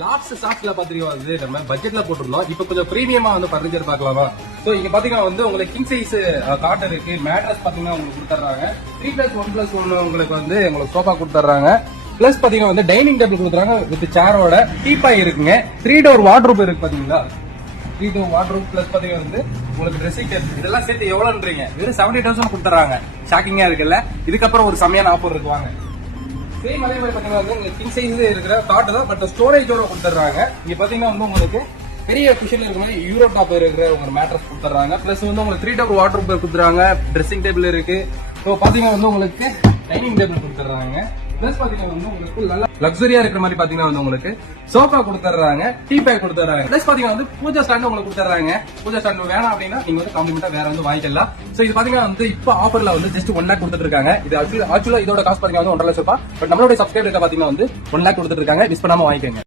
Last ஷாப்ல பாத்தீங்கன்னா வந்து நம்ம பட்ஜெட்ல போட்டுருந்தோம். இப்ப கொஞ்சம் பிரீமியமா வந்து பர்னிச்சர் பார்க்கலாமா? சோ இங்க பாத்தீங்கன்னா வந்து உங்களுக்கு கிங் சைஸ் காட் இருக்கு. மேட்ரஸ் பாத்தீங்கன்னா உங்களுக்கு கொடுத்துறாங்க. 3+1+1 உங்களுக்கு வந்து உங்களுக்கு சோஃபா கொடுத்துறாங்க. பிளஸ் பாத்தீங்கன்னா வந்து டைனிங் டேபிள் கொடுத்துறாங்க வித் சேரோட. டீபாய் இருக்குங்க. 3 டோர் வார்ட்ரோப் இருக்கு பாத்தீங்களா? 3 டோர் வார்ட்ரோப் பிளஸ் பாத்தீங்கன்னா வந்து உங்களுக்கு ட்ரெஸ்ஸிங் டேபிள் இதெல்லாம் சேர்த்து எவ்வளவுன்றீங்க? வெறும் 70,000 கொடுத்துறாங்க. ஷாக்கிங்கா இருக்குல்ல? இதுக்கப்புறம் ஒரு செமையான ஆஃபர் இருக்கு வாங்க. சேம் அதே மாதிரி பாத்தீங்கன்னா வந்து கிங் சைஸ் இருக்கிற காட் தான், பட் ஸ்டோரேஜோட கொடுத்துறாங்க. இங்க பாத்தீங்கன்னா வந்து உங்களுக்கு பெரிய குஷன் இருக்கிற மாதிரி யூரோ டாப் இருக்கிற ஒரு மேட்ரஸ் கொடுத்துறாங்க. பிளஸ் வந்து உங்களுக்கு 3 டோர் வார்ட்ரோப் கொடுத்துறாங்க. ட்ரெஸ்ஸிங் டேபிள் இருக்கு. ஸோ பாத்தீங்கன்னா வந்து உங்களுக்கு டைனிங் டேபிள் கொடுத்துறாங்க. பிளஸ் பாத்தீங்கன்னா வந்து உங்களுக்கு நல்லா லக்ஸரியா இருக்கிற மாதிரி பாத்தீங்கன்னா வந்து உங்களுக்கு சோஃபா கொடுத்துறாங்க. டீ பேக் கொடுத்துறாங்க. பிளஸ் பாத்தீங்கன்னா வந்து பூஜா ஸ்டாண்ட் உங்களுக்கு கொடுத்துறாங்க. பூஜா ஸ்டாண்ட் வேணாம் அப்படின்னா நீங்க வந்து காம்ப்ளிமெண்டா வேற வந்து வாங்கிக்கலாம். சோ இது பாத்தீங்கன்னா வந்து இப்ப ஆஃபர்ல வந்து ஜஸ்ட் 1 lakh கொடுத்துட்டு இருக்காங்க. இது ஆக்சுவலா இதோட காஸ்ட் பாத்தீங்கன்னா வந்து 1.5 லட்சம் ரூபாய். பட் நம்மளுடைய சப்ஸ்கிரைபர் பாத்தீங்கன்னா வந்து 1 lakh கொடுத்துட்டு இருக்காங்க. மிஸ் பண்ணாம வாங்கிக்கோங்க.